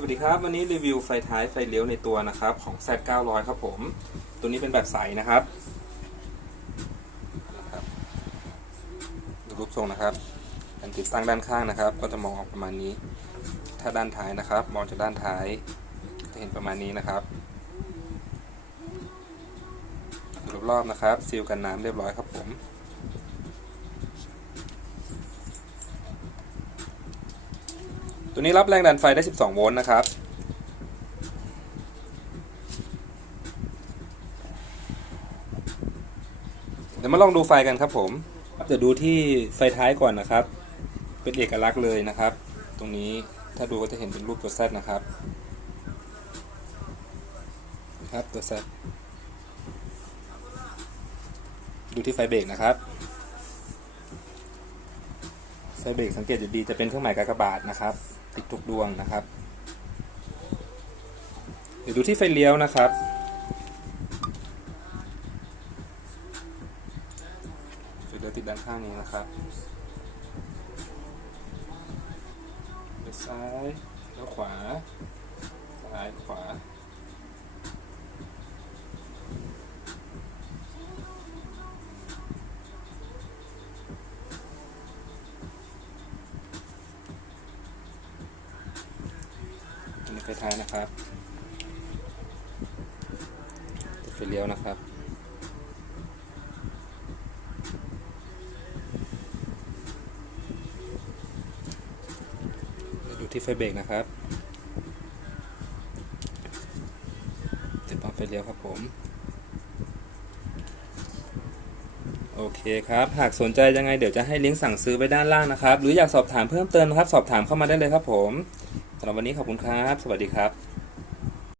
สวัสดีครับ วันนี้รีวิวไฟท้ายไฟเลี้ยวในตัวนะครับ ของ Z 900 ครับผม ตัวนี้เป็นแบบใสนะครับนะครับดูรูปทรงนะครับการติดตั้งด้านข้างนะครับ ก็จะมองออกประมาณนี้ ถ้าด้านท้ายนะครับ มองจากด้านท้ายจะเห็นประมาณนี้นะครับดูรอบๆนะครับ ซีลกันน้ำเรียบร้อยครับผม ตัวนี้รับแรงดันไฟได้ 12 โวลต์นะครับ เดี๋ยวมาลองดูไฟกันครับผมเดี๋ยวดูที่ไฟท้ายก่อนนะครับ เป็นเอกลักษณ์เลยนะครับ ตรงนี้ถ้าดูก็จะเห็นเป็นรูปตัว Z นะครับ ครับตัว Z ดูที่ไฟเบรกนะครับไฟเบรกสังเกตดีๆจะเป็นเครื่องหมายกากบาทนะครับ ติดทุกดวงนะครับ เดี๋ยวดูที่ไฟเลี้ยวนะครับ ไฟเลี้ยวติดด้านข้างนี้นะครับเลี้ยวซ้ายแล้วขวา ซ้ายขวา อันนี้ ไฟท้ายนะครับติดไฟเลี้ยวนะครับเดี๋ยวดูที่ไฟเบรกนะครับติดปั๊มไฟเลี้ยวครับผม โอเคครับ หากสนใจยังไงเดี๋ยวจะให้ลิงก์สั่งซื้อไว้ด้านล่างนะครับ หรืออยากสอบถามเพิ่มเติมนะครับ สอบถามเข้ามาได้เลยครับผม สำหรับวันนี้ขอบคุณครับ สวัสดีครับ